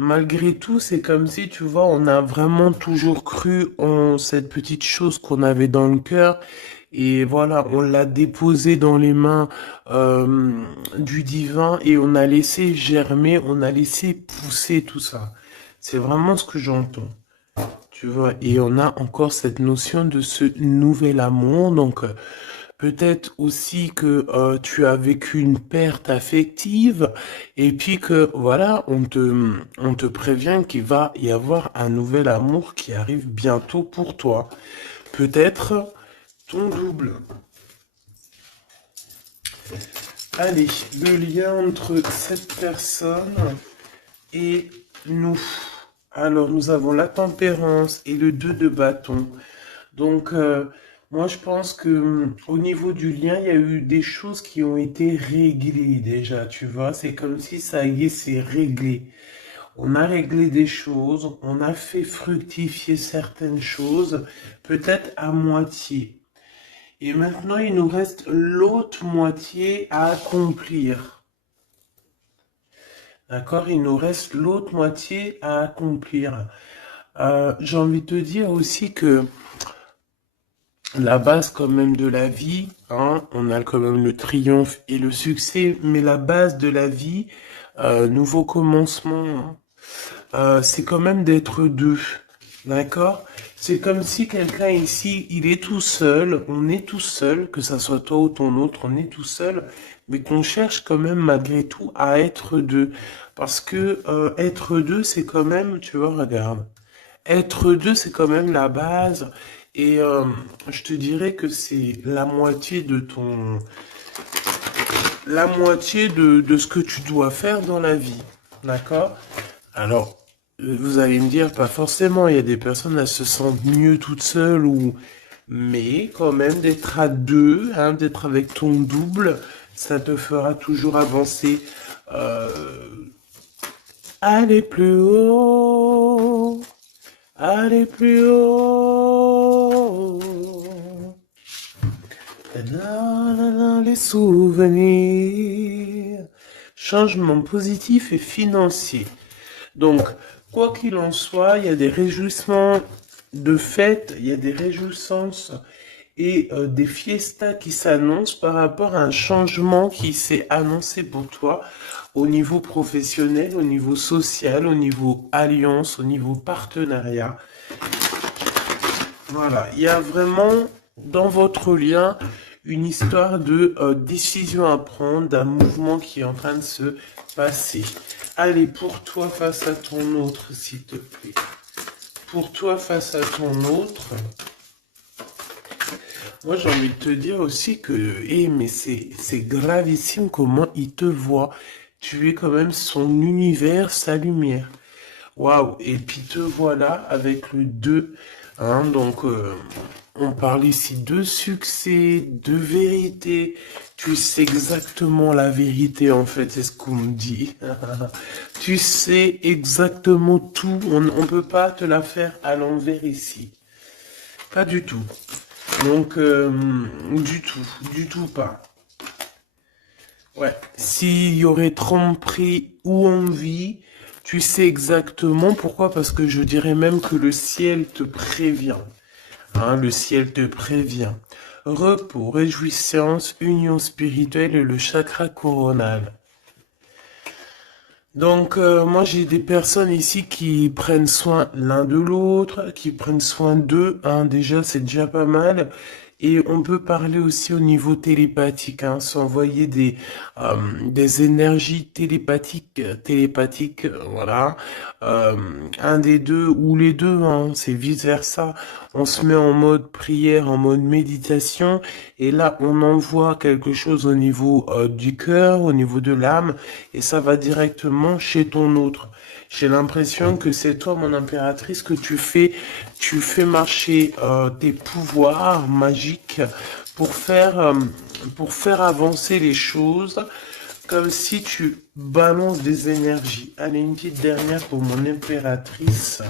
malgré tout, c'est comme si, tu vois, on a vraiment toujours cru en cette petite chose qu'on avait dans le cœur. Et voilà, on l'a déposé dans les mains du divin et on a laissé germer, on a laissé pousser tout ça. C'est vraiment ce que j'entends. Tu vois, et on a encore cette notion de ce nouvel amour. Donc, peut-être aussi que tu as vécu une perte affective et puis que, voilà, on te prévient qu'il va y avoir un nouvel amour qui arrive bientôt pour toi. Peut-être ton double. Allez, le lien entre cette personne et nous. Alors, nous avons la tempérance et le 2 de bâton. Donc, moi, je pense que au niveau du lien, il y a eu des choses qui ont été réglées déjà, tu vois. C'est comme si ça y est, c'est réglé. On a réglé des choses, on a fait fructifier certaines choses, peut-être à moitié. Et maintenant, il nous reste l'autre moitié à accomplir. D'accord? Il nous reste l'autre moitié à accomplir. J'ai envie de te dire aussi que la base quand même de la vie, hein, on a quand même le triomphe et le succès, mais la base de la vie, nouveau commencement, hein, c'est quand même d'être deux, d'accord? C'est comme si quelqu'un ici, il est tout seul, on est tout seul, que ça soit toi ou ton autre, on est tout seul, mais qu'on cherche quand même malgré tout à être deux. Parce que être deux, c'est quand même, tu vois, regarde, être deux, c'est quand même la base. Et je te dirais que c'est la moitié de la moitié de ce que tu dois faire dans la vie. D'accord? Alors, vous allez me dire, pas forcément, il y a des personnes, elles se sentent mieux toutes seules ou, mais quand même d'être à deux, hein, d'être avec ton double, ça te fera toujours avancer. Euh, aller plus haut. Aller plus haut. Les souvenirs. Changement positif et financier. Donc, quoi qu'il en soit, il y a des réjouissements de fête, il y a des réjouissances et des fiestas qui s'annoncent par rapport à un changement qui s'est annoncé pour toi au niveau professionnel, au niveau social, au niveau alliance, au niveau partenariat. Voilà, il y a vraiment dans votre lien une histoire de décision à prendre, d'un mouvement qui est en train de se passer. Allez, pour toi face à ton autre, s'il te plaît. Pour toi face à ton autre, moi j'ai envie de te dire aussi que, mais c'est gravissime comment il te voit. Tu es quand même son univers, sa lumière. Waouh, et puis te voilà avec le 2, hein, donc on parle ici de succès, de vérité. Tu sais exactement la vérité en fait, c'est ce qu'on me dit. Tu sais exactement tout, on ne peut pas te la faire à l'envers ici. Pas du tout. Donc, du tout pas. Ouais, s'il y aurait tromperie ou envie, tu sais exactement pourquoi, parce que je dirais même que le ciel te prévient. Hein, le ciel te prévient. Repos, réjouissance, union spirituelle et le chakra coronal. Donc, moi, j'ai des personnes ici qui prennent soin l'un de l'autre, qui prennent soin d'eux. Hein, déjà, c'est déjà pas mal. Et on peut parler aussi au niveau télépathique, hein, s'envoyer des énergies télépathiques, voilà. Euh, un des deux ou les deux, hein, c'est vice-versa. On se met en mode prière, en mode méditation, et là, on envoie quelque chose au niveau du cœur, au niveau de l'âme, et ça va directement chez ton autre. J'ai l'impression que c'est toi, mon impératrice, que tu fais marcher tes pouvoirs magiques pour faire avancer les choses, comme si tu balances des énergies. Allez, une petite dernière pour mon impératrice.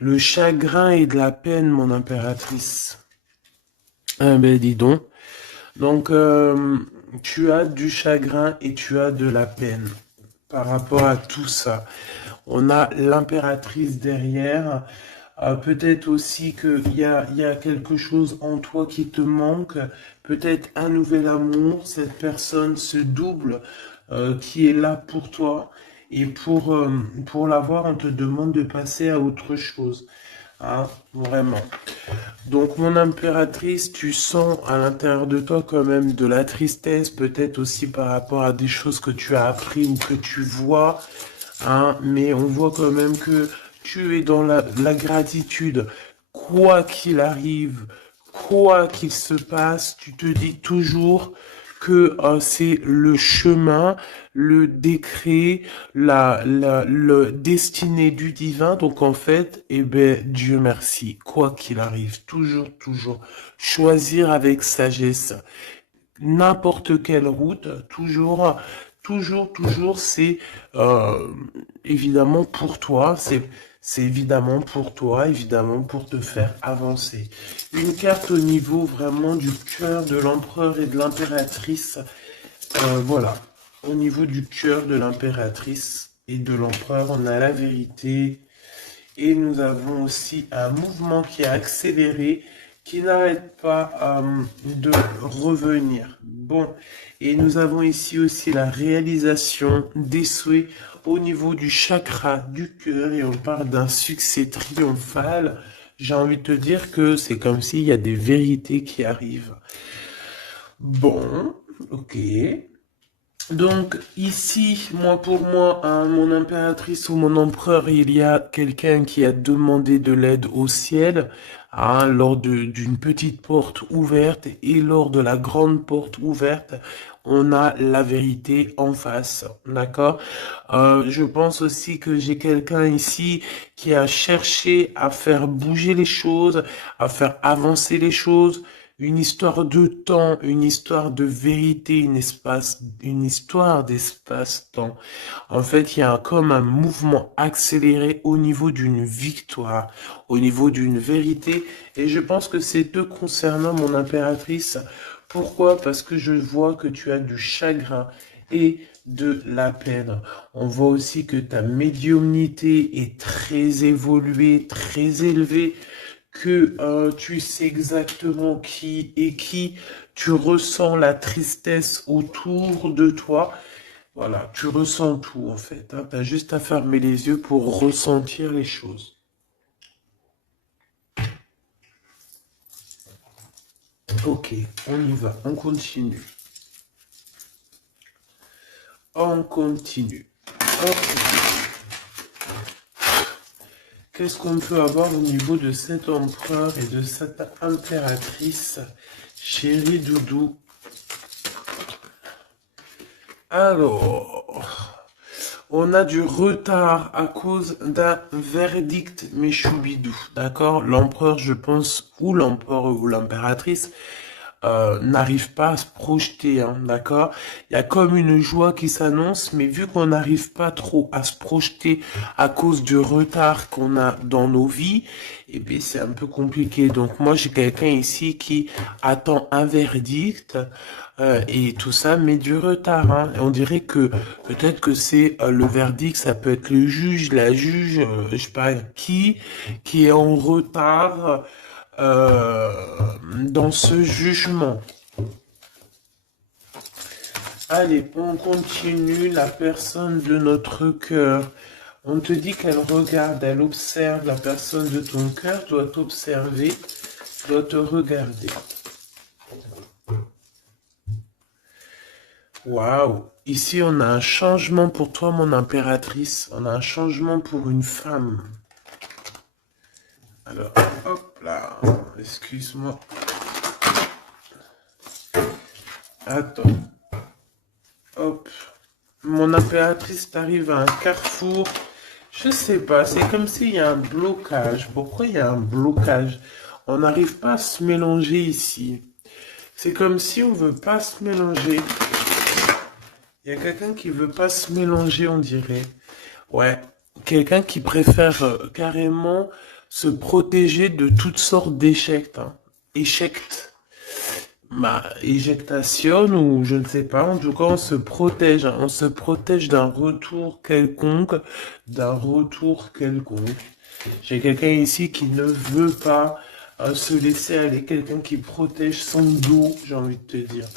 Le chagrin et de la peine, mon impératrice. Ah ben, dis donc. Donc, tu as du chagrin et tu as de la peine par rapport à tout ça. On a l'impératrice derrière. Peut-être aussi il y a quelque chose en toi qui te manque. Peut-être un nouvel amour. Cette personne se double qui est là pour toi. Et pour l'avoir, on te demande de passer à autre chose. Hein, vraiment. Donc, mon impératrice, tu sens à l'intérieur de toi quand même de la tristesse, peut-être aussi par rapport à des choses que tu as appris ou que tu vois, hein, mais on voit quand même que tu es dans la gratitude. Quoi qu'il arrive, quoi qu'il se passe, tu te dis toujours que c'est le chemin, le décret, le destiné du divin. Donc en fait, eh ben, Dieu merci, quoi qu'il arrive, toujours, toujours, choisir avec sagesse n'importe quelle route, toujours, c'est évidemment pour toi, c'est évidemment pour toi, évidemment pour te faire avancer. Une carte au niveau vraiment du cœur de l'empereur et de l'impératrice, voilà. Au niveau du cœur de l'impératrice et de l'empereur, on a la vérité, et nous avons aussi un mouvement qui a accéléré, qui n'arrête pas de revenir. Bon, et nous avons ici aussi la réalisation des souhaits au niveau du chakra du cœur, et on parle d'un succès triomphal. J'ai envie de te dire que c'est comme s'il y a des vérités qui arrivent. Bon, ok. Donc ici, pour moi, hein, mon impératrice ou mon empereur, il y a quelqu'un qui a demandé de l'aide au ciel, hein, lors d'une petite porte ouverte, et lors de la grande porte ouverte, on a la vérité en face, d'accord? Je pense aussi que j'ai quelqu'un ici qui a cherché à faire bouger les choses, à faire avancer les choses, une histoire de temps, une histoire de vérité, une histoire d'espace-temps. En fait, il y a comme un mouvement accéléré au niveau d'une victoire, au niveau d'une vérité. Et je pense que c'est te concernant, mon impératrice. Pourquoi? Parce que je vois que tu as du chagrin et de la peine. On voit aussi que ta médiumnité est très évoluée, très élevée, que tu sais exactement qui est qui, tu ressens la tristesse autour de toi. Voilà, tu ressens tout en fait. Hein. Tu as juste à fermer les yeux pour ressentir les choses. Ok, on y va, on continue. On continue. Ok. Qu'est-ce qu'on peut avoir au niveau de cet empereur et de cette impératrice? Chérie Doudou. Alors, on a du retard à cause d'un verdict, mes choubidous. D'accord? L'empereur, je pense, ou l'empereur ou l'impératrice, n'arrive pas à se projeter, hein, d'accord? Il y a comme une joie qui s'annonce, mais vu qu'on n'arrive pas trop à se projeter à cause du retard qu'on a dans nos vies, eh bien c'est un peu compliqué. Donc moi j'ai quelqu'un ici qui attend un verdict et tout ça, mais du retard. Hein. On dirait que peut-être que c'est le verdict, ça peut être le juge, la juge, je sais pas qui est en retard dans ce jugement. Allez, on continue. La personne de notre cœur. On te dit qu'elle regarde, elle observe. La personne de ton cœur doit t'observer, doit te regarder. Waouh! Ici, on a un changement pour toi, mon impératrice. On a un changement pour une femme. Alors, hop là. Excuse-moi. Attends. Hop. Mon impératrice t'arrive à un carrefour. Je sais pas, c'est comme s'il y a un blocage. Pourquoi il y a un blocage? On n'arrive pas à se mélanger ici. C'est comme si on veut pas se mélanger. Il y a quelqu'un qui veut pas se mélanger, on dirait. Ouais, quelqu'un qui préfère carrément se protéger de toutes sortes d'échecs. Hein. Échecs. éjectation ou je ne sais pas. En tout cas, on se protège. Hein. On se protège d'un retour quelconque, d'un retour quelconque. J'ai quelqu'un ici qui ne veut pas se laisser aller, quelqu'un qui protège son dos, j'ai envie de te dire.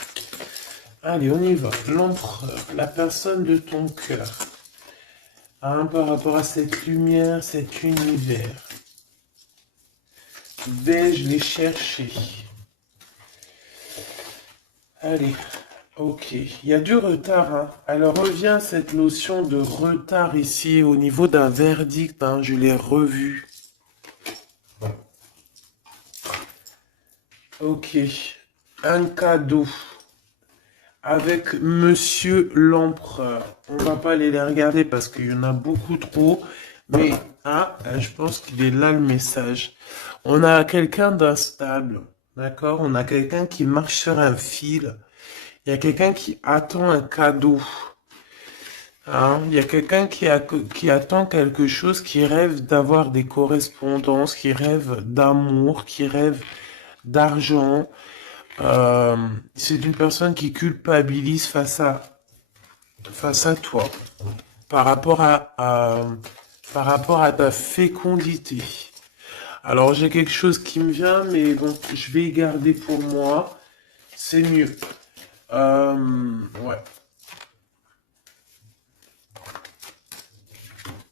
Allez, on y va. L'empereur, la personne de ton cœur, hein, par rapport à cette lumière, cet univers. Vais-je les chercher? Allez, ok. Il y a du retard. Hein. Alors revient cette notion de retard ici au niveau d'un verdict. Hein, je l'ai revu. Ok. Un cadeau avec Monsieur l'Empereur. On va pas aller les regarder parce qu'il y en a beaucoup trop. Mais je pense qu'il est là le message. On a quelqu'un d'instable. D'accord? On a quelqu'un qui marche sur un fil. Il y a quelqu'un qui attend un cadeau. Hein? Il y a quelqu'un qui attend quelque chose, qui rêve d'avoir des correspondances, qui rêve d'amour, qui rêve d'argent. C'est une personne qui culpabilise face à toi par rapport par rapport à ta fécondité. Alors j'ai quelque chose qui me vient, mais bon, je vais garder pour moi. C'est mieux. Ouais.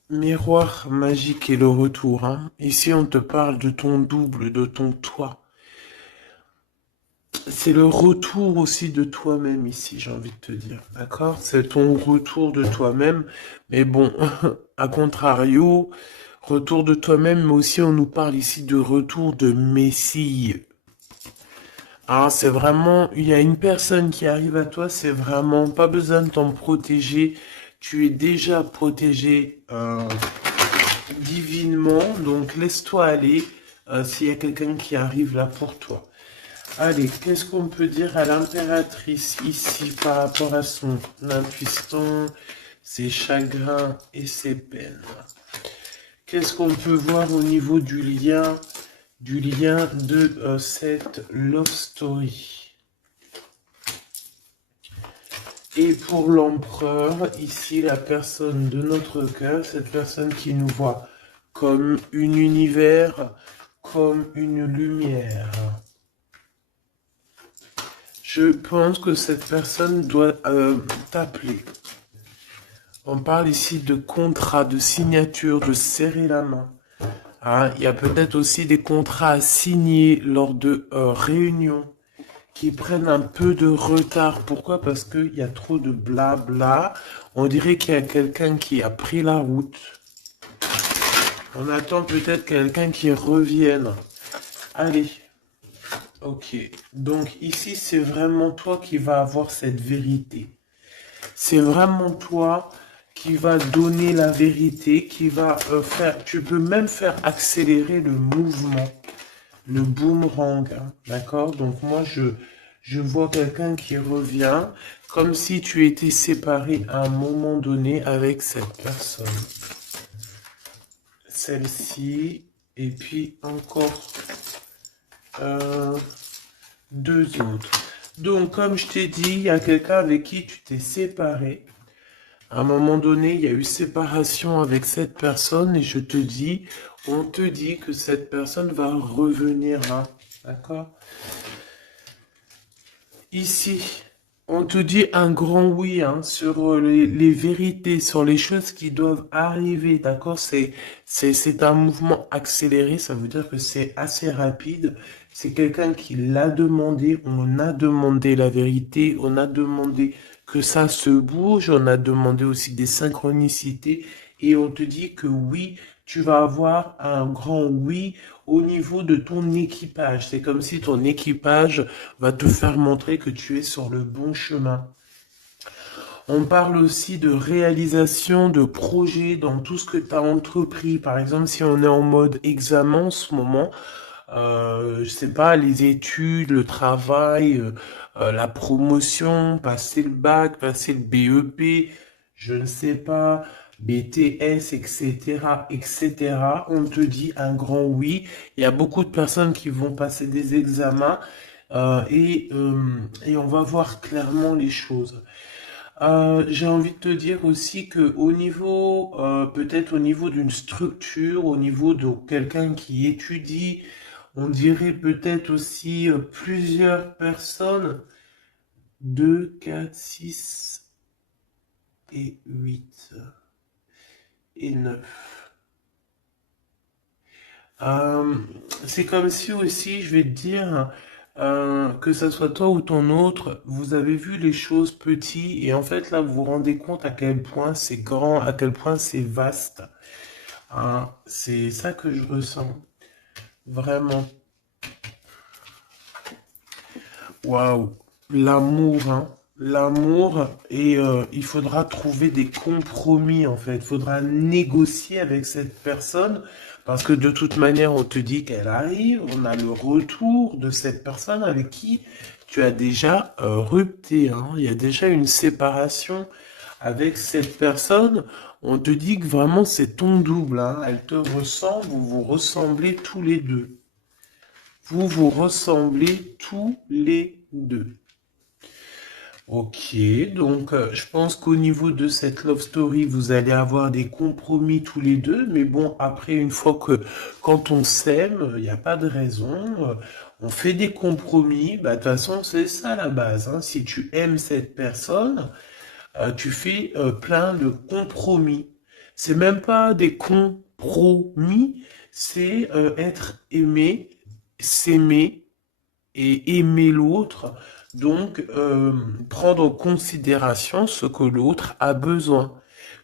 Miroir magique et le retour. Hein. Ici, on te parle de ton double, de ton toi. C'est le retour aussi de toi-même ici, j'ai envie de te dire. D'accord? C'est ton retour de toi-même. Mais bon, à contrario, retour de toi-même, mais aussi on nous parle ici de retour de Messie. Ah, c'est vraiment, il y a une personne qui arrive à toi, c'est vraiment pas besoin de t'en protéger. Tu es déjà protégé divinement, donc laisse-toi aller s'il y a quelqu'un qui arrive là pour toi. Allez, qu'est-ce qu'on peut dire à l'impératrice ici par rapport à son intuition, ses chagrins et ses peines? Qu'est-ce qu'on peut voir au niveau du lien de cette love story? Et pour l'empereur, ici la personne de notre cœur, cette personne qui nous voit comme un univers, comme une lumière. Je pense que cette personne doit t'appeler. On parle ici de contrat, de signature, de serrer la main. Hein, il y a peut-être aussi des contrats à signer lors de réunions qui prennent un peu de retard. Pourquoi? Parce qu'il y a trop de blabla. On dirait qu'il y a quelqu'un qui a pris la route. On attend peut-être quelqu'un qui revienne. Allez. Ok. Donc ici, c'est vraiment toi qui vas avoir cette vérité. C'est vraiment toi qui va donner la vérité, qui va faire... Tu peux même faire accélérer le mouvement, le boomerang. Hein, d'accord? Donc moi, je vois quelqu'un qui revient comme si tu étais séparé à un moment donné avec cette personne. Celle-ci, et puis encore deux autres. Donc, comme je t'ai dit, il y a quelqu'un avec qui tu t'es séparé. À un moment donné, il y a eu séparation avec cette personne et je te dis, on te dit que cette personne va revenir là. D'accord? Ici, on te dit un grand oui hein, sur les vérités, sur les choses qui doivent arriver. D'accord? C'est un mouvement accéléré, ça veut dire que c'est assez rapide. C'est quelqu'un qui l'a demandé, on a demandé la vérité, on a demandé que ça se bouge, on a demandé aussi des synchronicités et on te dit que oui, tu vas avoir un grand oui au niveau de ton équipage. C'est comme si ton équipage va te faire montrer que tu es sur le bon chemin. On parle aussi de réalisation de projets dans tout ce que tu as entrepris. Par exemple, si on est en mode examen en ce moment, je sais pas, les études, le travail, la promotion, passer le bac, passer le BEP, je ne sais pas, BTS, etc., etc. On te dit un grand oui. Il y a beaucoup de personnes qui vont passer des examens et on va voir clairement les choses. J'ai envie de te dire aussi que au niveau, peut-être au niveau d'une structure, au niveau de quelqu'un qui étudie, on dirait peut-être aussi plusieurs personnes, 2, 4, 6 et 8 et 9. Euh, c'est comme si aussi, je vais te dire, que ça soit toi ou ton autre, vous avez vu les choses petites et en fait là vous vous rendez compte à quel point c'est grand, à quel point c'est vaste. Hein. C'est ça que je ressens, vraiment. Waouh, l'amour, hein. L'amour et il faudra trouver des compromis en fait. Il faudra négocier avec cette personne parce que de toute manière on te dit qu'elle arrive. On a le retour de cette personne avec qui tu as déjà rupté. Hein. Il y a déjà une séparation avec cette personne. On te dit que vraiment c'est ton double. Hein. Elle te ressemble, vous vous ressemblez tous les deux. Vous vous ressemblez tous les deux. Ok, donc je pense qu'au niveau de cette love story, vous allez avoir des compromis tous les deux, mais bon, après, une fois que quand on s'aime, il n'y a pas de raison, on fait des compromis, bah de toute façon, c'est ça la base, hein. Si tu aimes cette personne, tu fais plein de compromis. C'est même pas des compromis, c'est être aimé, s'aimer et aimer l'autre, donc prendre en considération ce que l'autre a besoin.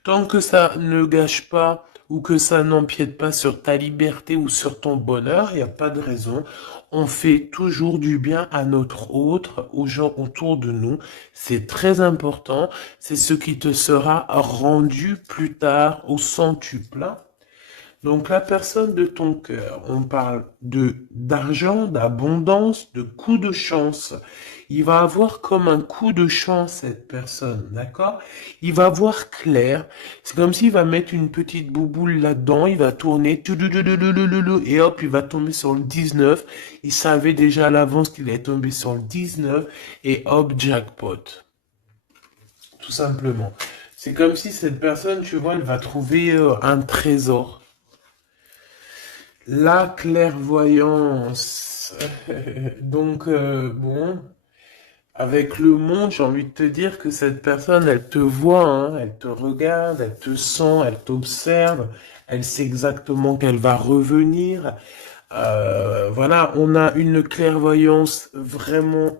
Tant que ça ne gâche pas ou que ça n'empiète pas sur ta liberté ou sur ton bonheur, il n'y a pas de raison. On fait toujours du bien à notre autre, aux gens autour de nous. C'est très important. C'est ce qui te sera rendu plus tard au centuple. Donc la personne de ton cœur, on parle de d'argent, d'abondance, de coup de chance. Il va avoir comme un coup de chance cette personne, d'accord? Il va voir clair. C'est comme s'il va mettre une petite bouboule là-dedans, il va tourner, et hop, il va tomber sur le 19. Il savait déjà à l'avance qu'il allait tomber sur le 19, et hop, jackpot. Tout simplement. C'est comme si cette personne, tu vois, elle va trouver un trésor. La clairvoyance. Donc, bon, avec le monde, j'ai envie de te dire que cette personne, elle te voit, hein, elle te regarde, elle te sent, elle t'observe, elle sait exactement qu'elle va revenir. Voilà, on a une clairvoyance vraiment...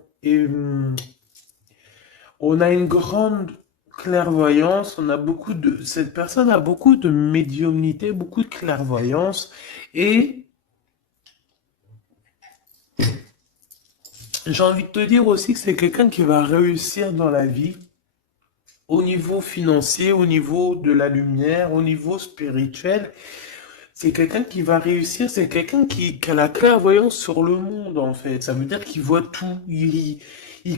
on a une grande clairvoyance, on a beaucoup de... Cette personne a beaucoup de médiumnité, beaucoup de clairvoyance, et j'ai envie de te dire aussi que c'est quelqu'un qui va réussir dans la vie au niveau financier, au niveau de la lumière, au niveau spirituel. C'est quelqu'un qui va réussir, c'est quelqu'un qui a la clairvoyance sur le monde, en fait. Ça veut dire qu'il voit tout, il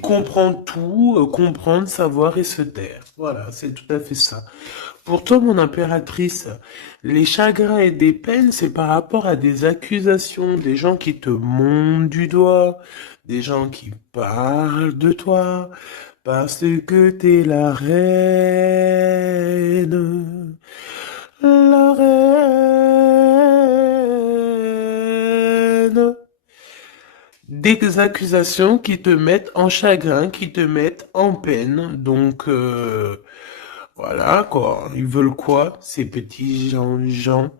comprend tout, comprendre, savoir et se taire. Voilà, c'est tout à fait ça. Pour toi, mon impératrice, les chagrins et des peines, c'est par rapport à des accusations, des gens qui te montent du doigt, des gens qui parlent de toi, parce que t'es la reine, la reine. Des accusations qui te mettent en chagrin, qui te mettent en peine. Donc, voilà, quoi. Ils veulent quoi, ces petits gens?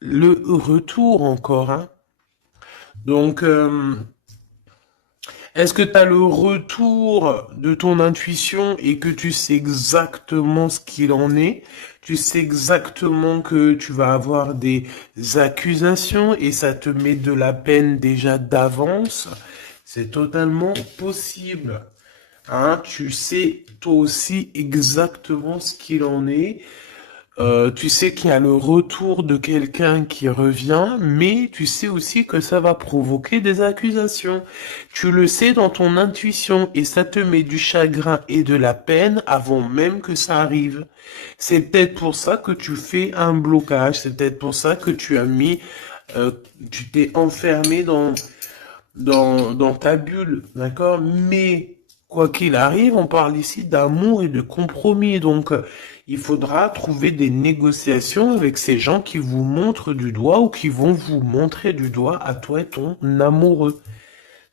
Le retour encore, hein. Donc, est-ce que tu as le retour de ton intuition et que tu sais exactement ce qu'il en est? Tu sais exactement que tu vas avoir des accusations et ça te met de la peine déjà d'avance? C'est totalement possible. Hein, tu sais toi aussi exactement ce qu'il en est. Tu sais qu'il y a le retour de quelqu'un qui revient, mais tu sais aussi que ça va provoquer des accusations. Tu le sais dans ton intuition et ça te met du chagrin et de la peine avant même que ça arrive. C'est peut-être pour ça que tu fais un blocage, c'est peut-être pour ça que tu as mis, tu t'es enfermé dans ta bulle, d'accord? Mais quoi qu'il arrive, on parle ici d'amour et de compromis. Donc, il faudra trouver des négociations avec ces gens qui vous montrent du doigt ou qui vont vous montrer du doigt à toi et ton amoureux.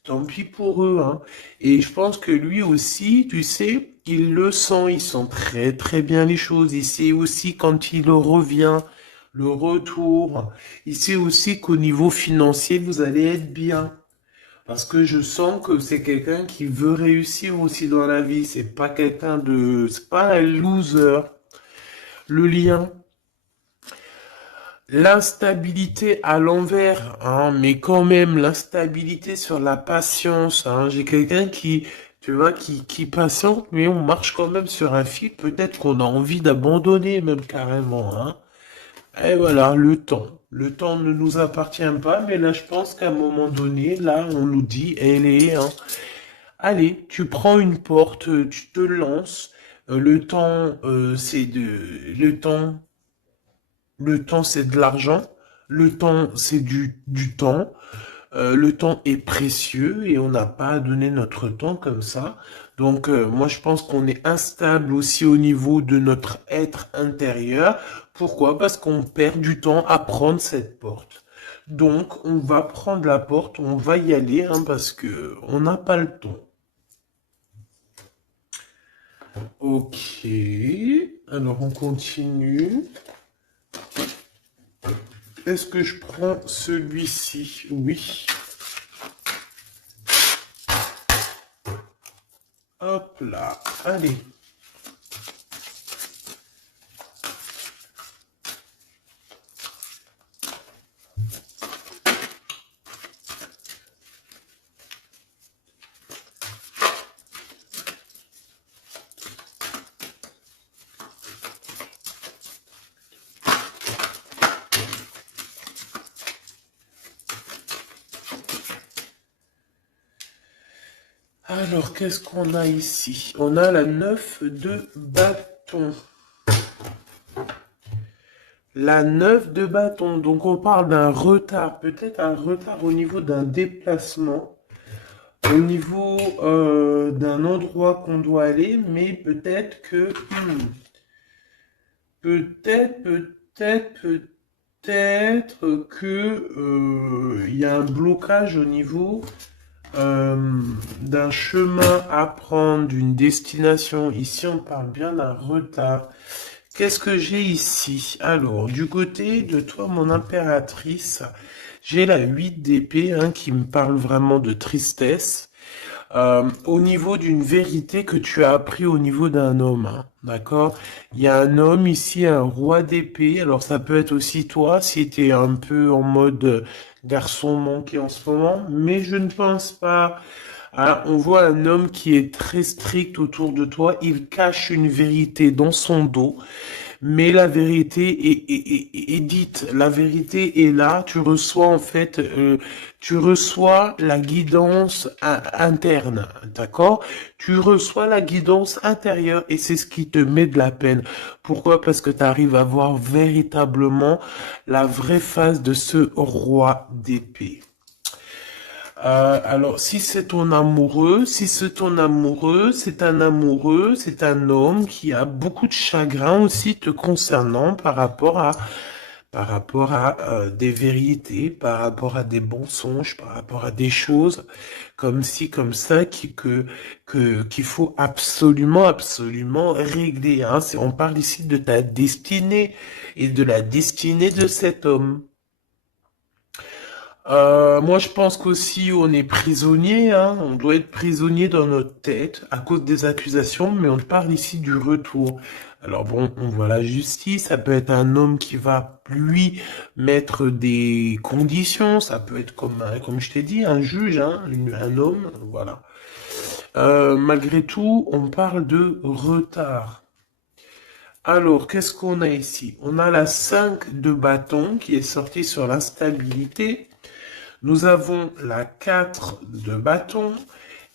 Tant pis pour eux, hein. Et je pense que lui aussi, tu sais, il le sent, il sent très très bien les choses. Il sait aussi quand il revient, le retour. Il sait aussi qu'au niveau financier, vous allez être bien. Parce que je sens que c'est quelqu'un qui veut réussir aussi dans la vie. C'est pas quelqu'un de, c'est pas un loser. Le lien, l'instabilité à l'envers, hein, mais quand même l'instabilité sur la patience. Hein. J'ai quelqu'un qui, tu vois, qui patiente, mais on marche quand même sur un fil. Peut-être qu'on a envie d'abandonner même carrément. Hein. Et voilà, le temps. Le temps ne nous appartient pas, mais là, je pense qu'à un moment donné, là, on nous dit, elle est, hein, allez, tu prends une porte, tu te lances. Le temps, c'est le temps, c'est de l'argent. Le temps, c'est du temps. Le temps est précieux et on n'a pas à donner notre temps comme ça. Donc, moi, je pense qu'on est instable aussi au niveau de notre être intérieur. Pourquoi? Parce qu'on perd du temps à prendre cette porte. Donc, on va prendre la porte, on va y aller, hein, parce que on n'a pas le temps. Ok. Alors, on continue. Est-ce que je prends celui-ci? Oui. Hop là. Allez. Alors, qu'est-ce qu'on a ici? On a la 9 de bâton. La 9 de bâton. Donc, on parle d'un retard. Peut-être un retard au niveau d'un déplacement. Au niveau d'un endroit qu'on doit aller. Mais peut-être que... peut-être que... il y a un blocage au niveau... d'un chemin à prendre, d'une destination. Ici, on parle bien d'un retard. Qu'est-ce que j'ai ici? Alors, du côté de toi, mon impératrice, j'ai la 8 d'épée, hein, qui me parle vraiment de tristesse. Au niveau d'une vérité que tu as appris au niveau d'un homme, hein, d'accord? Il y a un homme ici, un roi d'épée. Alors ça peut être aussi toi, si tu es un peu en mode garçon manqué en ce moment, mais je ne pense pas. Hein, on voit un homme qui est très strict autour de toi. Il cache une vérité dans son dos. Mais la vérité est dite, la vérité est là, tu reçois en fait, tu reçois la guidance interne, d'accord? Tu reçois la guidance intérieure et c'est ce qui te met de la peine. Pourquoi? Parce que tu arrives à voir véritablement la vraie face de ce roi d'épée. Alors, si c'est ton amoureux, si c'est ton amoureux, c'est un homme qui a beaucoup de chagrin aussi te concernant par rapport à des vérités, par rapport à des mensonges, par rapport à des choses comme ci, comme ça, qu'il faut absolument, absolument régler. Hein. On parle ici de ta destinée et de la destinée de cet homme. Moi, je pense qu'aussi on est prisonnier, hein. On doit être prisonnier dans notre tête à cause des accusations, mais on parle ici du retour. Alors bon, on voit la justice, ça peut être un homme qui va lui mettre des conditions, ça peut être comme je t'ai dit, un juge, hein, un homme, voilà. Malgré tout, on parle de retard. Alors, qu'est-ce qu'on a ici? On a la 5 de bâton qui est sortie sur l'instabilité. Nous avons la 4 de bâton,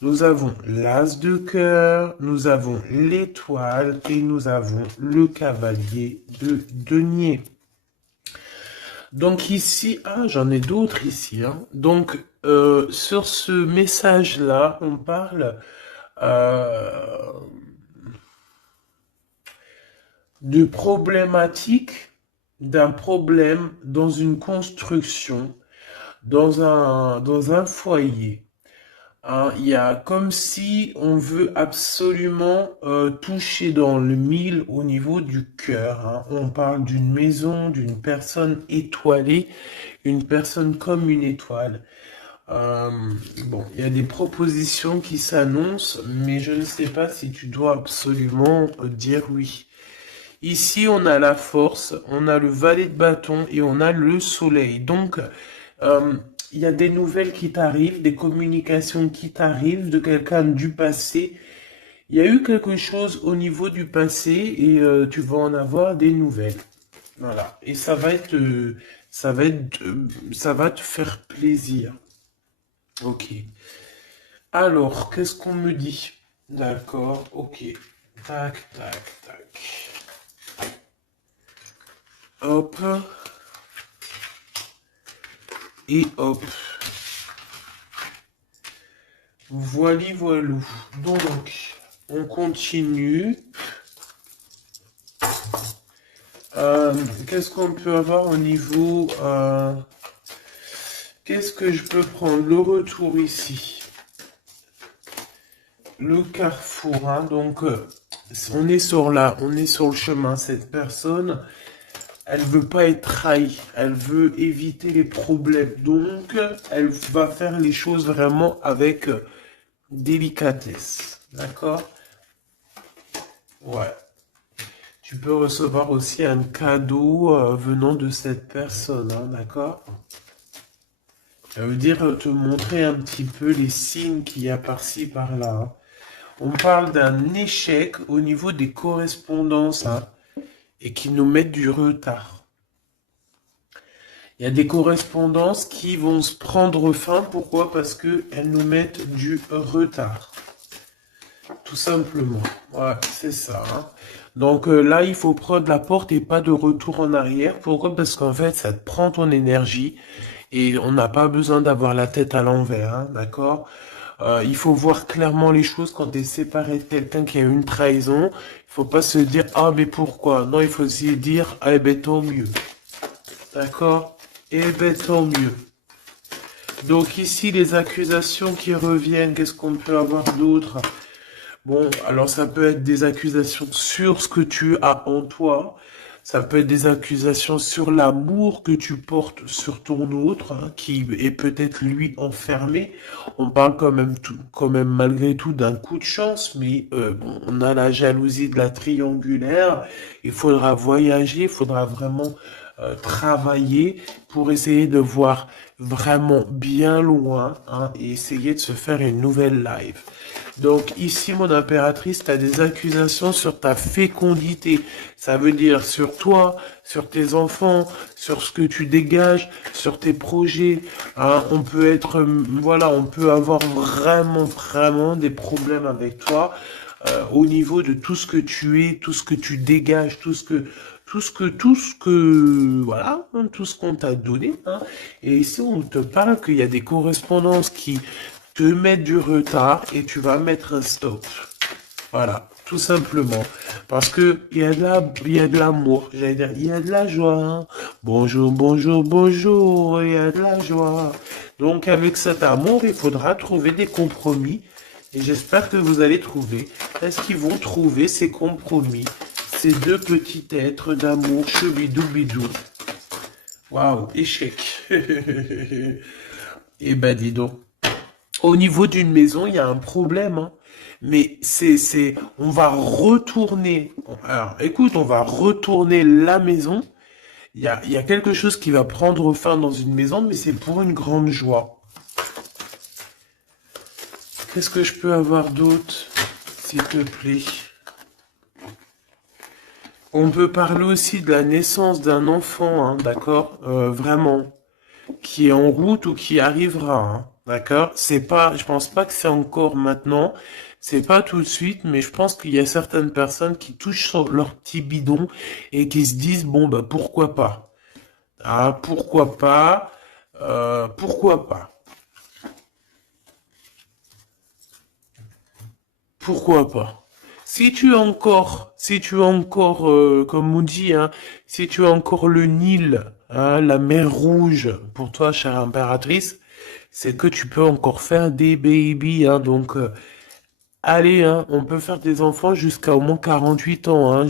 nous avons l'as de cœur, nous avons l'étoile et nous avons le cavalier de denier. Donc ici, ah, j'en ai d'autres ici, hein. Donc, sur ce message-là, on parle euh, de problématique, d'un problème dans une construction, dans un foyer. Hein, il y a comme si on veut absolument toucher dans le mille au niveau du cœur. Hein. On parle d'une maison, d'une personne étoilée, une personne comme une étoile. Euh, bon, il y a des propositions qui s'annoncent, mais je ne sais pas si tu dois absolument dire oui. Ici, on a la force, on a le valet de bâton et on a le soleil. Donc, euh, il y a des nouvelles qui t'arrivent, des communications qui t'arrivent de quelqu'un du passé. Il y a eu quelque chose au niveau du passé et tu vas en avoir des nouvelles. Voilà. Et ça va te faire plaisir. Ok. Alors, qu'est-ce qu'on me dit? D'accord, ok. Tac, tac, tac. Hop. Et hop. Voili voilou. Donc, on continue. Qu'est-ce qu'on peut avoir au niveau... qu'est-ce que je peux prendre? Le retour ici. Le carrefour. Hein, donc, on est sur le chemin. Cette personne, elle veut pas être trahie. Elle veut éviter les problèmes. Donc, elle va faire les choses vraiment avec délicatesse. D'accord? Ouais. Tu peux recevoir aussi un cadeau venant de cette personne, hein, d'accord? Ça veut dire te montrer un petit peu les signes qu'il y a par-ci, par-là. Hein. On parle d'un échec au niveau des correspondances hein, et qui nous mettent du retard. Il y a des correspondances qui vont se prendre fin. Pourquoi? Parce qu'elles nous mettent du retard. Tout simplement. Ouais, c'est ça. Hein. Donc là, il faut prendre la porte et pas de retour en arrière. Pourquoi? Parce qu'en fait, ça te prend ton énergie et on n'a pas besoin d'avoir la tête à l'envers, hein, d'accord? Il faut voir clairement les choses quand tu es séparé de quelqu'un qui a eu une trahison. Il faut pas se dire, ah, mais pourquoi? Non, il faut aussi dire, ah, eh ben, tant mieux. D'accord? Eh ben, tant mieux. Donc ici, les accusations qui reviennent, qu'est-ce qu'on peut avoir d'autre? Bon, alors ça peut être des accusations sur ce que tu as en toi. Ça peut être des accusations sur l'amour que tu portes sur ton autre, hein, qui est peut-être lui enfermé. On parle quand même malgré tout d'un coup de chance, mais bon, on a la jalousie de la triangulaire. Il faudra voyager, il faudra vraiment travailler pour essayer de voir vraiment bien loin hein, et essayer de se faire une nouvelle life. Donc ici, mon impératrice, tu as des accusations sur ta fécondité. Ça veut dire sur toi, sur tes enfants, sur ce que tu dégages, sur tes projets. Hein. On peut être, voilà, on peut avoir vraiment des problèmes avec toi au niveau de tout ce que tu es, tout ce que tu dégages, voilà, hein, tout ce qu'on t'a donné. Hein. Et ici, on te parle qu'il y a des correspondances qui te mettent du retard et tu vas mettre un stop. Voilà, tout simplement. Parce que il y a de l'amour, j'allais dire, il y a de la joie. Hein. Bonjour, bonjour, bonjour, il y a de la joie. Donc, avec cet amour, il faudra trouver des compromis. Et j'espère que vous allez trouver. Est-ce qu'ils vont trouver ces compromis? Ces deux petits êtres d'amour, chebidou-bidou. Waouh, échec. Eh ben, dis donc. Au niveau d'une maison, il y a un problème, hein. Mais on va retourner. Alors, écoute, on va retourner la maison. Il y a quelque chose qui va prendre fin dans une maison, mais c'est pour une grande joie. Qu'est-ce que je peux avoir d'autre, s'il te plaît? On peut parler aussi de la naissance d'un enfant, hein, d'accord? Vraiment, qui est en route ou qui arrivera, hein, d'accord? C'est pas, je pense pas que c'est encore maintenant, c'est pas tout de suite, mais je pense qu'il y a certaines personnes qui touchent sur leur petit bidon et qui se disent, bon, bah, pourquoi pas? Ah, pourquoi pas? Pourquoi pas? Pourquoi pas? Si tu as encore, comme on dit, hein, si tu as encore le Nil, hein, la mer Rouge, pour toi, chère impératrice, c'est que tu peux encore faire des babies, hein, donc, allez, hein, on peut faire des enfants jusqu'à au moins 48 ans, hein,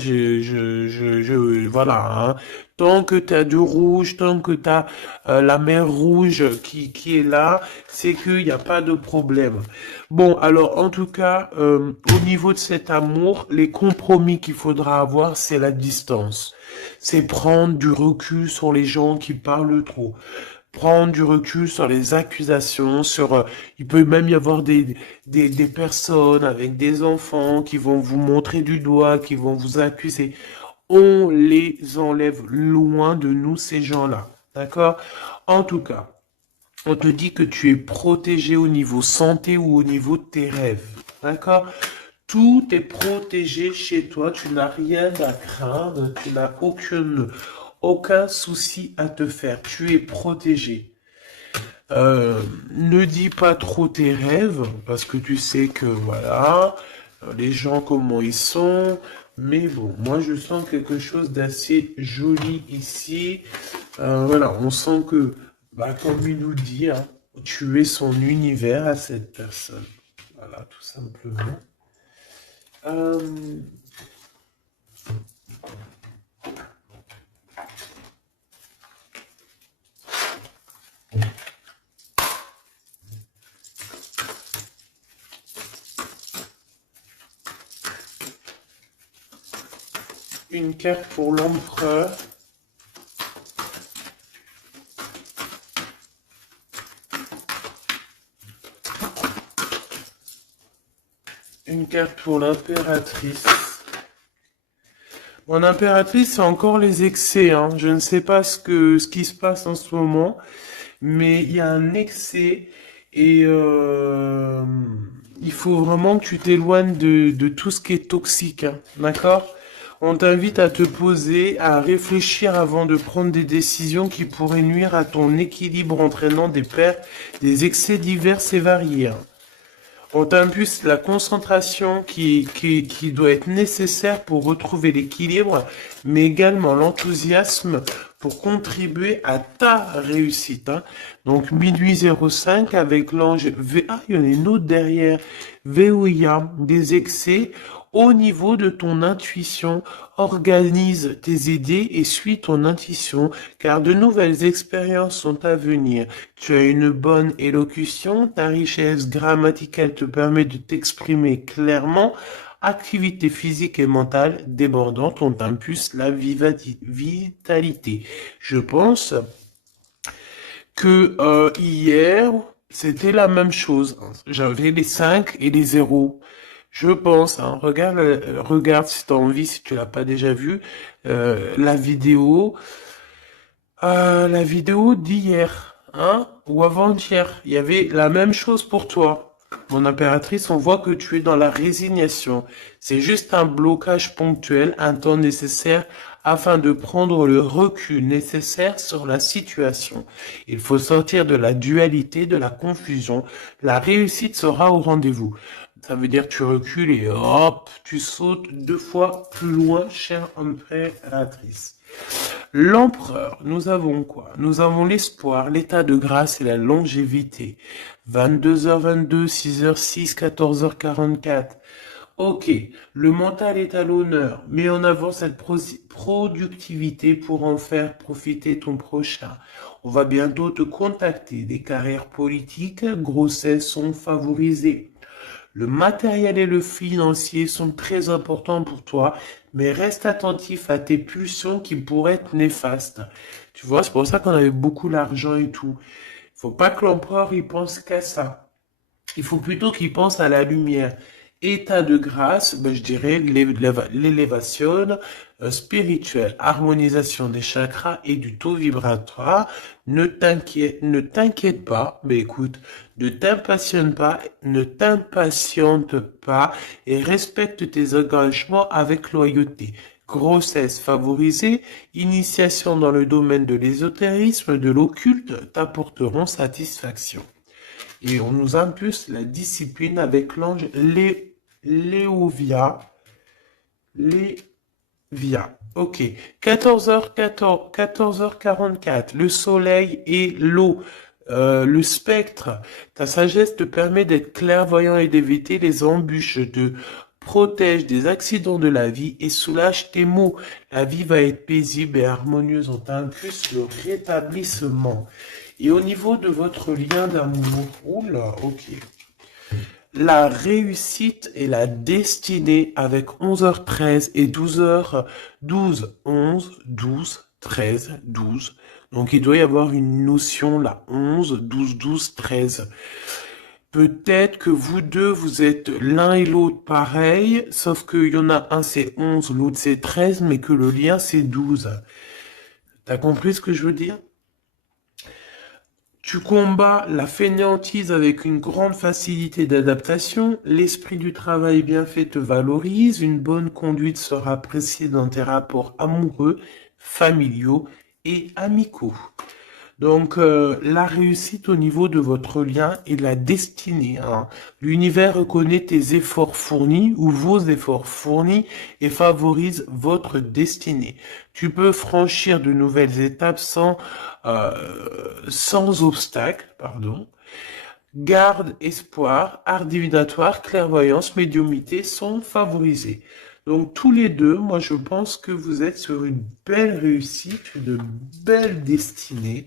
voilà, hein. Tant que t'as du rouge, tant que t'as la mer rouge qui est là, c'est qu'il n'y a pas de problème. Bon, alors, en tout cas, au niveau de cet amour, les compromis qu'il faudra avoir, c'est la distance. C'est prendre du recul sur les gens qui parlent trop, prendre du recul sur les accusations, il peut même y avoir des personnes avec des enfants qui vont vous montrer du doigt, qui vont vous accuser. On les enlève loin de nous, ces gens-là. D'accord? En tout cas, on te dit que tu es protégé au niveau santé ou au niveau de tes rêves. D'accord? Tout est protégé chez toi, tu n'as rien à craindre, tu n'as aucun souci à te faire, tu es protégé. Ne dis pas trop tes rêves, parce que tu sais que voilà, les gens comment ils sont. Mais bon, moi je sens quelque chose d'assez joli ici. Voilà, on sent que, bah, comme il nous dit, hein, tu es son univers à cette personne. Voilà, tout simplement. Euh, une carte pour l'empereur. Une carte pour l'impératrice. Mon impératrice, c'est encore les excès, hein. Je ne sais pas ce qui se passe en ce moment, mais il y a un excès et il faut vraiment que tu t'éloignes de tout ce qui est toxique, hein. D'accord? On t'invite à te poser, à réfléchir avant de prendre des décisions qui pourraient nuire à ton équilibre entraînant des excès divers et variés, hein. On t'impulse la concentration qui doit être nécessaire pour retrouver l'équilibre, mais également l'enthousiasme pour contribuer à ta réussite, hein. Donc, minuit 05 avec l'ange V. Ah, il y en a une autre derrière. Veolia, des excès au niveau de ton intuition. Organise tes idées et suis ton intuition, car de nouvelles expériences sont à venir. Tu as une bonne élocution, ta richesse grammaticale te permet de t'exprimer clairement. Activité physique et mentale débordante, on t'impulse la vitalité. Je pense que hier, c'était la même chose. J'avais les 5 et les 0. Je pense, hein, regarde si tu as envie, si tu l'as pas déjà vu, la vidéo d'hier, hein, ou avant-hier. Il y avait la même chose pour toi. Mon impératrice, on voit que tu es dans la résignation. C'est juste un blocage ponctuel, un temps nécessaire afin de prendre le recul nécessaire sur la situation. Il faut sortir de la dualité, de la confusion. La réussite sera au rendez-vous. Ça veut dire que tu recules et hop, tu sautes 2 fois plus loin, chère impératrice. L'empereur, nous avons quoi? Nous avons l'espoir, l'état de grâce et la longévité. 22h22, 6h06, 14h44. Ok, le mental est à l'honneur. Mets en avant cette productivité pour en faire profiter ton prochain. On va bientôt te contacter. Des carrières politiques, grossesses sont favorisées. Le matériel et le financier sont très importants pour toi, mais reste attentif à tes pulsions qui pourraient être néfastes. Tu vois, c'est pour ça qu'on avait beaucoup d'argent et tout. Il faut pas que l'empereur il pense qu'à ça. Il faut plutôt qu'il pense à la lumière. État de grâce, ben, je dirais l'élévation spirituelle, harmonisation des chakras et du taux vibratoire. Ne t'inquiète pas, mais écoute, ne t'impatiente pas et respecte tes engagements avec loyauté. grossesse favorisée, initiation dans le domaine de l'ésotérisme, de l'occulte, t'apporteront satisfaction. Et on nous impulse la discipline avec l'ange Léovia. Ok. 14h44. Le soleil et l'eau. Le spectre. Ta sagesse te permet d'être clairvoyant et d'éviter les embûches, te protège des accidents de la vie et soulage tes maux. La vie va être paisible et harmonieuse. On t'impulse le rétablissement. Et au niveau de votre lien d'amour, oula, ok. La réussite et la destinée avec 11h13 et 12h12, 11, 12, 13, 12. Donc il doit y avoir une notion là, 11, 12, 12, 13. Peut-être que vous deux, vous êtes l'un et l'autre pareil, sauf qu'il y en a un c'est 11, l'autre c'est 13, mais que le lien c'est 12. T'as compris ce que je veux dire? Tu combats la fainéantise avec une grande facilité d'adaptation, l'esprit du travail bien fait te valorise, une bonne conduite sera appréciée dans tes rapports amoureux, familiaux et amicaux. Donc, la réussite au niveau de votre lien et la destinée. Hein. L'univers reconnaît tes efforts fournis ou vos efforts fournis et favorise votre destinée. Tu peux franchir de nouvelles étapes sans obstacle, pardon. Garde, espoir, art divinatoire, clairvoyance, médiumnité sont favorisés. Donc tous les deux, moi je pense que vous êtes sur une belle réussite, une belle destinée.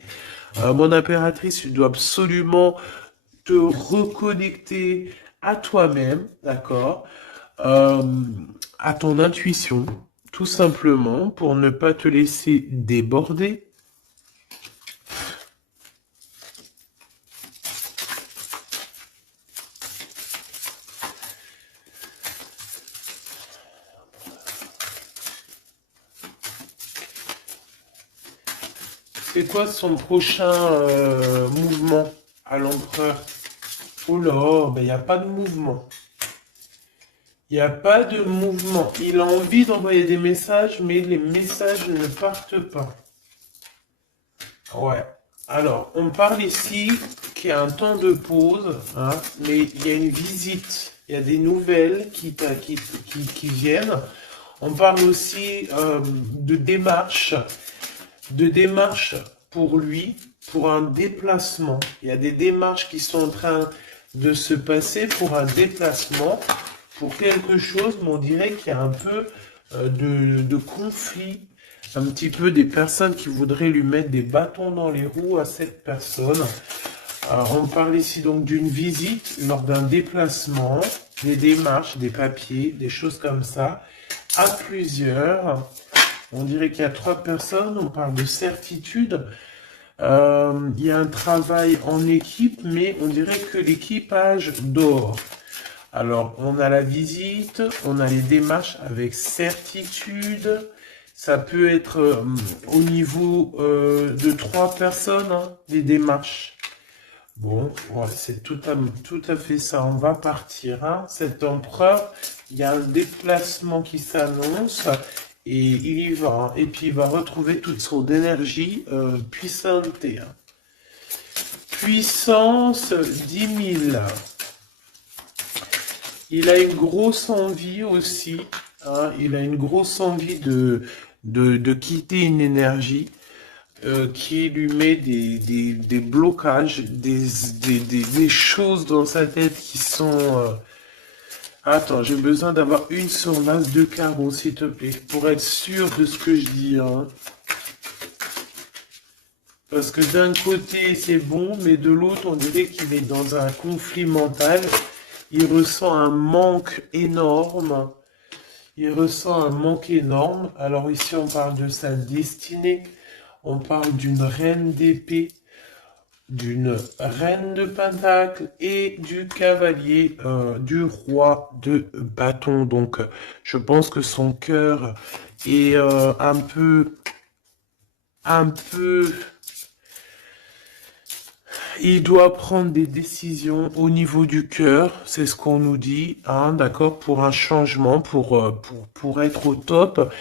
Mon impératrice, tu dois absolument te reconnecter à toi-même, d'accord, à ton intuition, tout simplement, pour ne pas te laisser déborder. C'est quoi son prochain mouvement à l'empereur? Oh là, ben il n'y a pas de mouvement. Il n'y a pas de mouvement. Il a envie d'envoyer des messages, mais les messages ne partent pas. Ouais. Alors, on parle ici qu'il y a un temps de pause, hein, mais il y a une visite. Il y a des nouvelles qui viennent. On parle aussi de démarches pour lui, pour un déplacement. Il y a des démarches qui sont en train de se passer pour un déplacement, pour quelque chose, mais on dirait qu'il y a un peu de conflit, un petit peu des personnes qui voudraient lui mettre des bâtons dans les roues à cette personne. Alors, on parle ici donc d'une visite lors d'un déplacement, des démarches, des papiers, des choses comme ça, à plusieurs. On dirait qu'il y a 3 personnes, on parle de certitude. Il y a un travail en équipe, mais on dirait que l'équipage dort. Alors, on a la visite, on a les démarches avec certitude. Ça peut être au niveau de 3 personnes, hein, les démarches. Bon, ouais, c'est tout à fait ça. On va partir. Hein. Cet empereur, il y a un déplacement qui s'annonce. Et il y va, hein. Et puis il va retrouver toute son énergie puissante. Hein. Puissance 10 000. Il a une grosse envie aussi. Hein. Il a une grosse envie de quitter une énergie qui lui met des blocages, des choses dans sa tête qui sont... Attends, j'ai besoin d'avoir une sur l'as de carreau, s'il te plaît, pour être sûr de ce que je dis. Hein. Parce que d'un côté, c'est bon, mais de l'autre, on dirait qu'il est dans un conflit mental. Il ressent un manque énorme. Il ressent un manque énorme. Alors ici, on parle de sa destinée. On parle d'une reine d'épée, d'une reine de pentacle et du cavalier du roi de bâton. Donc, je pense que son cœur est un peu... Il doit prendre des décisions au niveau du cœur, c'est ce qu'on nous dit, hein, d'accord, pour un changement, pour être au top.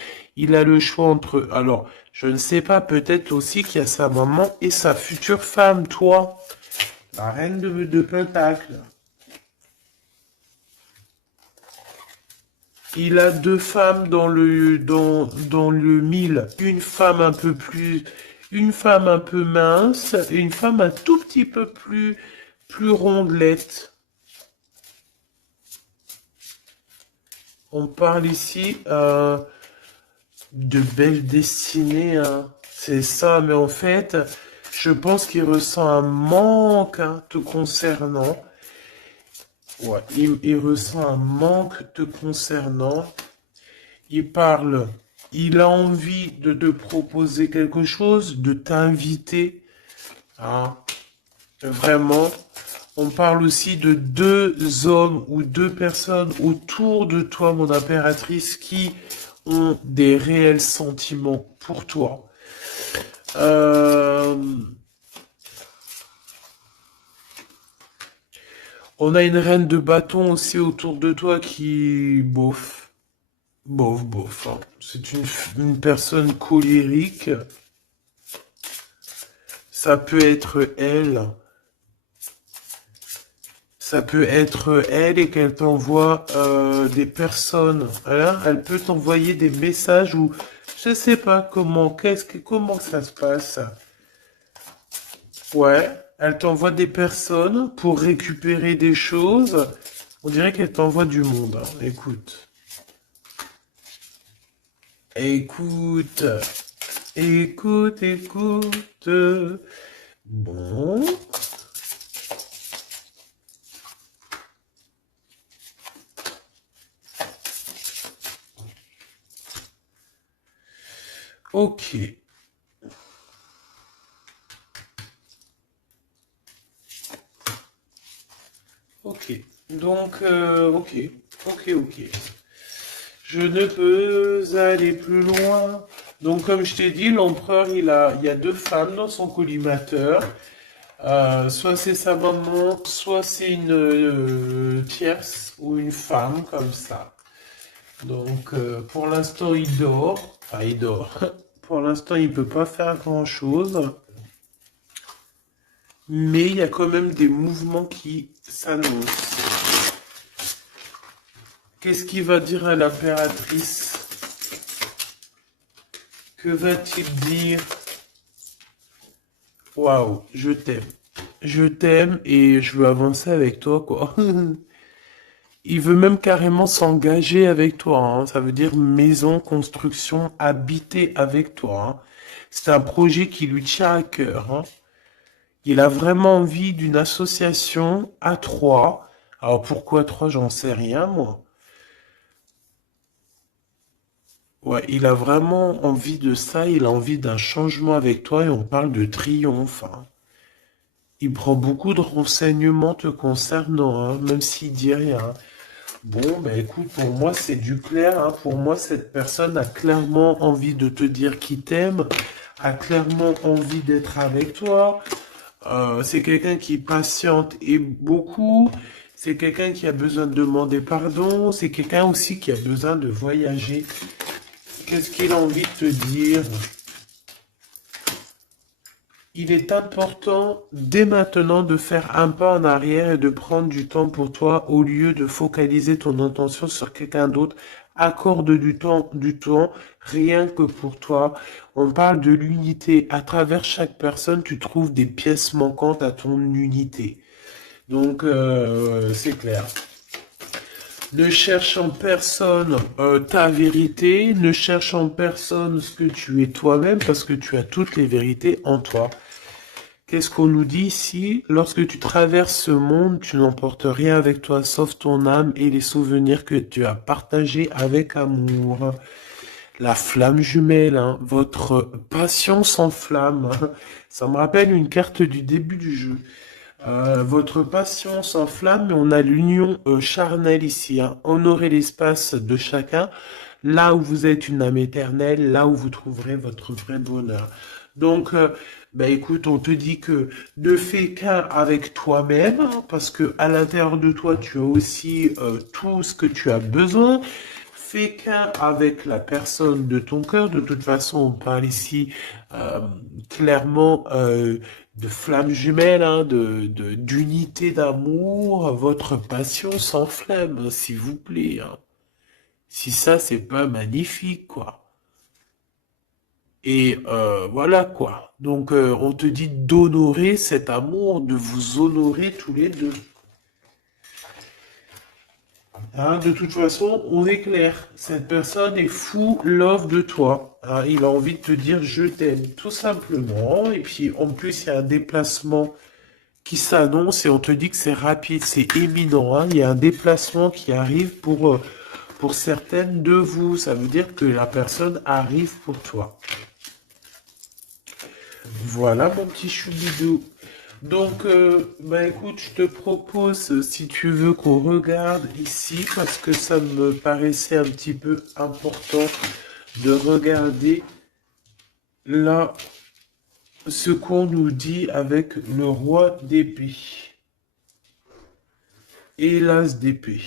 Il a le choix entre... Alors, je ne sais pas, peut-être aussi qu'il y a sa maman et sa future femme, toi. La reine de Pentacle. Il a deux femmes dans le mille. Une femme un peu plus... Une femme un peu mince et une femme un tout petit peu plus rondelette. On parle ici de belle destinée, hein. C'est ça, mais en fait, je pense qu'il ressent un manque, hein, te concernant. Ouais, il ressent un manque te concernant. Il parle, il a envie de te proposer quelque chose, de t'inviter, hein. Vraiment. On parle aussi de deux hommes ou deux personnes autour de toi, mon impératrice, qui ont des réels sentiments pour toi. Euh, on a une reine de bâton aussi autour de toi qui, bof, hein. C'est une personne colérique. Ça peut être elle. Ça peut être elle et qu'elle t'envoie des personnes. Hein. Elle peut t'envoyer des messages ou je sais pas comment ça se passe. Ouais, elle t'envoie des personnes pour récupérer des choses. On dirait qu'elle t'envoie du monde. Hein. Écoute. Écoute. Écoute. Bon. Ok. Ok. Donc, ok. Je ne peux aller plus loin. Donc, comme je t'ai dit, l'empereur, il y a deux femmes dans son collimateur. Soit c'est sa maman, soit c'est une tierce ou une femme comme ça. Donc, pour l'instant, il dort. Enfin, il dort. Pour l'instant, il peut pas faire grand-chose. Mais il y a quand même des mouvements qui s'annoncent. Qu'est-ce qu'il va dire à l'impératrice? Que va-t-il dire? Waouh, je t'aime. Je t'aime et je veux avancer avec toi, quoi. Il veut même carrément s'engager avec toi, hein. Ça veut dire maison, construction, habiter avec toi, hein. C'est un projet qui lui tient à cœur, hein. Il a vraiment envie d'une association à trois. Alors pourquoi trois, j'en sais rien, moi. Ouais, il a vraiment envie de ça, il a envie d'un changement avec toi et on parle de triomphe, hein. Il prend beaucoup de renseignements te concernant, hein, même s'il dit rien. Bon, ben écoute, pour moi c'est du clair, hein. Pour moi cette personne a clairement envie de te dire qu'il t'aime, a clairement envie d'être avec toi. C'est quelqu'un qui patiente et beaucoup. C'est quelqu'un qui a besoin de demander pardon. C'est quelqu'un aussi qui a besoin de voyager. Qu'est-ce qu'il a envie de te dire? Il est important dès maintenant de faire un pas en arrière et de prendre du temps pour toi au lieu de focaliser ton attention sur quelqu'un d'autre. Accorde du temps, rien que pour toi. On parle de l'unité. À travers chaque personne, tu trouves des pièces manquantes à ton unité. Donc, c'est clair. Ne cherche en personne ta vérité, ne cherche en personne ce que tu es toi-même, parce que tu as toutes les vérités en toi. Qu'est-ce qu'on nous dit ici? Lorsque tu traverses ce monde, tu n'emportes rien avec toi, sauf ton âme et les souvenirs que tu as partagés avec amour. La flamme jumelle, hein, votre passion s'enflamme. Ça me rappelle une carte du début du jeu. Votre passion s'enflamme, mais on a l'union charnelle ici, hein. Honorez l'espace de chacun, là où vous êtes une âme éternelle, là où vous trouverez votre vrai bonheur. Donc, bah écoute, on te dit que ne fais qu'un avec toi-même, hein, parce que à l'intérieur de toi, tu as aussi tout ce que tu as besoin. fais qu'un avec la personne de ton cœur. De toute façon, on parle ici clairement de flammes jumelles, hein, d'unité d'amour. Votre passion s'enflamme, hein, s'il vous plaît. Hein. Si ça, c'est pas magnifique, quoi. Et voilà, quoi. Donc, on te dit d'honorer cet amour, de vous honorer tous les deux. Hein, de toute façon, on est clair. Cette personne est fou love de toi. Hein, il a envie de te dire je t'aime, tout simplement. Et puis, en plus, il y a un déplacement qui s'annonce et on te dit que c'est rapide, c'est éminent. Hein. Il y a un déplacement qui arrive pour certaines de vous. Ça veut dire que la personne arrive pour toi. Voilà, mon petit choubidou. Donc, bah écoute, je te propose, si tu veux, qu'on regarde ici, parce que ça me paraissait un petit peu important de regarder là ce qu'on nous dit avec le roi d'épée et l'as d'épée.